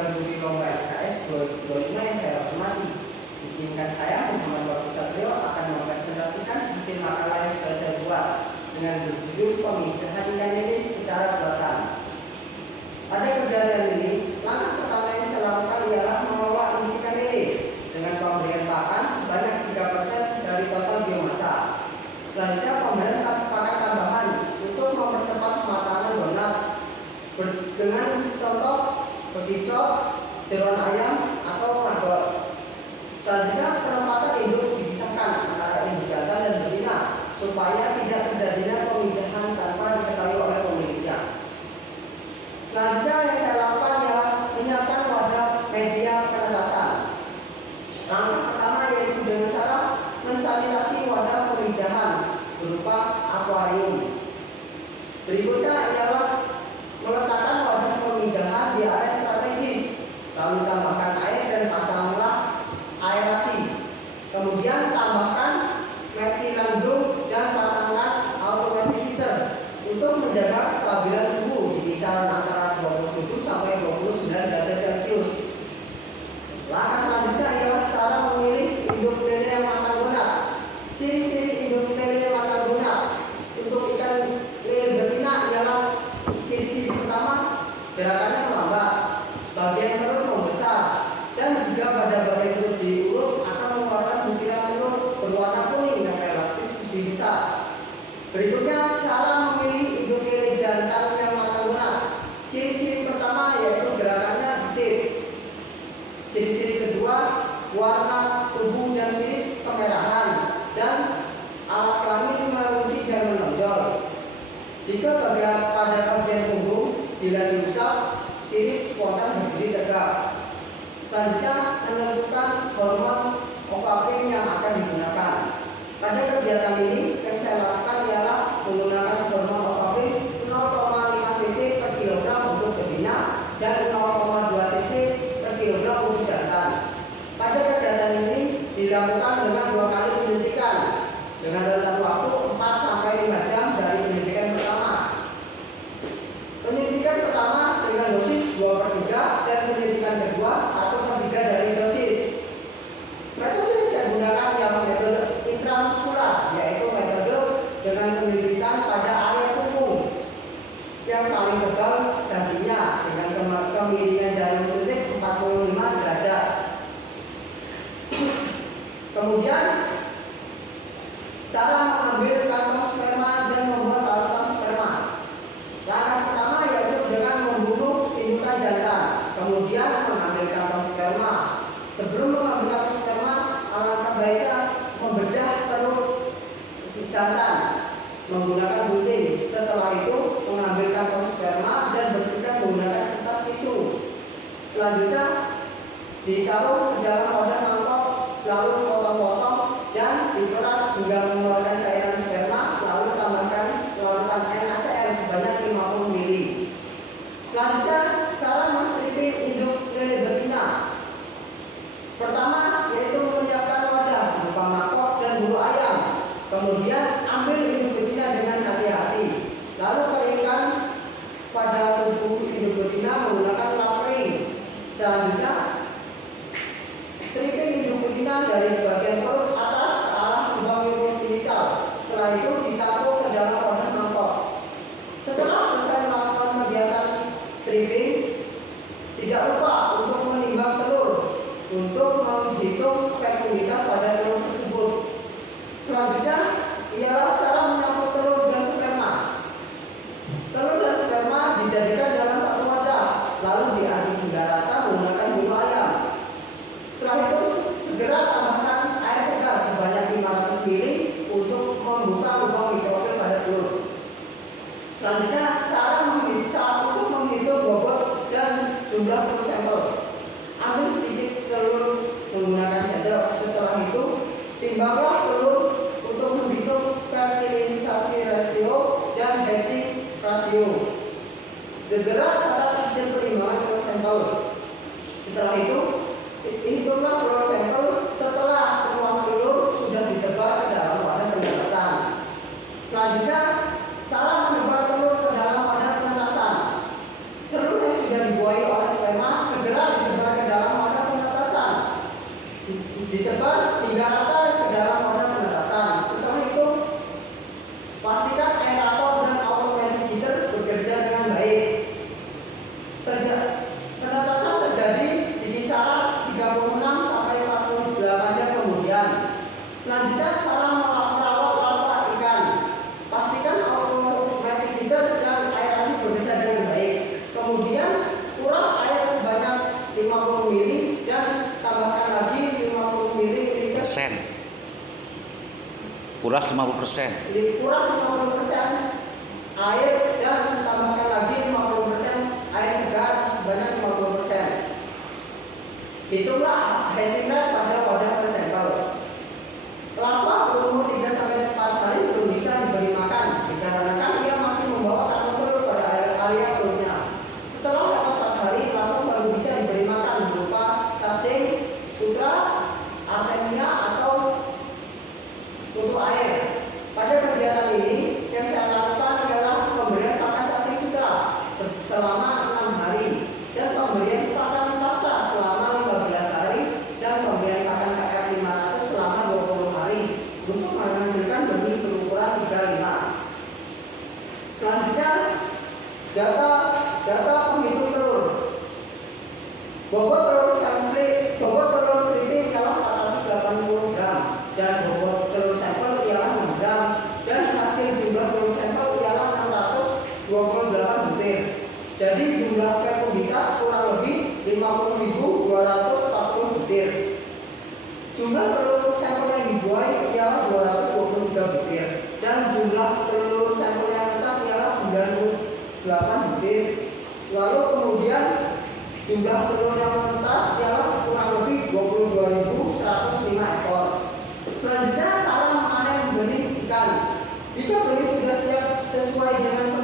menghadiri lomba LKS 2025 yang saya hormati. Izinkan saya Muhammad Wahyu Satrio akan mempresentasikan hasil makalah yang sudah saya buat dengan berjudul pemisahan ikan lele secara buatan. Pada kejadian ini, langkah pertama yang saya lakukan ialah mengelola inti ikan lele dengan pemberian pakan sebanyak 3% dari total biomasa. Selanjutnya pemberian pakan tambahan untuk mempercepat pematangan donat dengan contoh bekicot, jeroan ayam, atau maggot. Selanjutnya penempatan induk dipisahkan antara induk jantan dan betina supaya tidak terjadinya pemisahan tanpa diketahui oleh pemiliknya. Selanjutnya yang saya lakukan adalah menyiapkan wadah media penetasan. Langkah pertama yaitu dengan cara mensanitasi wadah pemijahan berupa akuarium. Berikutnya ialah meletakkan wadah pemijahan di area strategis, lalu tambahkan air dan pasanglah aerasi. Kemudian tambahkan metilandrum dan pasangkan automatic heater untuk menjaga kestabilan suhu di kisaran antara 27 sampai 29 derajat Celcius. Langkah selanjutnya ialah cara memilih induk lele yang matang donat. Ciri-ciri induk lele yang matang donat untuk ikan lele betina ialah ciri-ciri pertama, gerakannya melambat, bagian perut membesar, dan jika pada bagian perut diurut akan mengeluarkan butiran telur berwarna kuning yang relatif lebih besar. Berikutnya cara memilih induk lele jantan yang matang donat. Ciri-ciri pertama yaitu gerakannya gesit. Ciri-ciri kedua, warna tubuh dan sirip kemerahan dan alat kelamin meruncing dan menonjol. Jika pada bagian punggung bila diusap, sirip spontan berdiri tegak. Selanjutnya menentukan hormon ovapin yang akan digunakan. Pada kegiatan ini yang saya lakukan ialah menggunakan hormon ovapin 0,5 cc per kilogram untuk betina dan 0,2 cc per kilogram untuk jantan. Pada kegiatan ini dilakukan dengan 2 kali penyuntikan dengan rentan waktu 4 sampai 5 jam dari penyuntikan pertama. Penyuntikan pertama dengan dosis 2/3 dan penyuntikan kedua 1/3 dari dosis. Metode yang saya gunakan ialah metode intramuskular, yaitu metode dengan penyuntikan pada area punggung yang paling tebal dagingnya dengan kemiringan jarum suntik 45 derajat. Kemudian cara mengambil kantong sperma dan membuat larutan sperma. Langkah pertama yaitu dengan membunuh indukan jantan, kemudian mengambil kantong sperma. Sebelum mengambil kantong sperma, alangkah baiknya membedah perut jantan menggunakan gunting. Setelah itu mengambil kantong sperma dan bersihkan menggunakan kertas tisu. Selanjutnya ditaruh di dalam wadah mangkok, lalu potong-potong dan diperas hingga mengeluarkan cairan sperma, lalu tambahkan larutan NaCl sebanyak 50 ml. Selanjutnya cara men-stripping induk lele betina. Pertama yaitu menyiapkan wadah berupa mangkok dan bulu ayam. Kemudian ambil induk betina dengan hati-hati, lalu keringkan pada tubuh induk betina menggunakan lap kering. Selanjutnya stripping induk betina dari bagian perut atas ke arah lubang urogenital. Setelah itu ditaruh ke dalam wadah mangkok. Setelah selesai melakukan kegiatan stripping, tidak lupa untuk menimbang telur untuk menghitung fekunditas pada telur tersebut. Selanjutnya ialah cara menyapu telur dan sperma. Telur dan sperma dijadikan dalam satu wadah, lalu diaduk hingga rata menggunakan bulu ayam. Setelah itu segera tambahkan air segar sebanyak 500 ml untuk membuka lubang mikrofil pada telur. Selanjutnya cara untuk menghitung bobot dan jumlah telur sampel. Ambil sedikit telur menggunakan sendok. Setelah itu timbanglah telur untuk menghitung fertilisasi rasio dan hatching rasio. Segera catat hasil perimbangan telur sampel. Setelah itu hitunglah telur sampel setelah semua telur sudah ditebak ke dalam wadah penetasan. Selanjutnya cara menebar telur ke dalam wadah penetasan. Telur yang sudah dibuahi oleh sperma segera dikuras 50%. Dikuras 50% air dan tambahkan lagi 50% air segar sebanyak 50%. Itulah hatching rate pada wadah presentable. Lava berumur 3 sampai 4 hari belum bisa diberi makan dikarenakan ia masih membawa kantong telur pada area perutnya. Setelah dapat 4 hari, lava baru bisa diberi makan berupa cacing, sutra, artemia atau untuk air. Pada kegiatan ini yang saya lakukan adalah pemberian pakan cacing sutra selama 6 hari dan pemberian pakan pasta selama 15 hari dan pemberian pakan KF 500 selama 20 hari untuk menghasilkan benih berukuran 35. Selanjutnya data penghitung telur. Bobot telur stripping ialah 480 gram dan bobot telur sampel ialah 6 gram dan hasil jumlah telur sampel ialah 628 butir. Jadi jumlah fekuditas kurang lebih 50.240 butir. Jumlah telur sampel yang dibuai ialah 223 butir dan jumlah telur sampel yang netas ialah 98 butir. Lalu kemudian jumlah telur yang netas ialah kurang lebih 22.105 ekor. Selanjutnya cara memanen benih ikan. Jika benih sudah siap sesuai dengan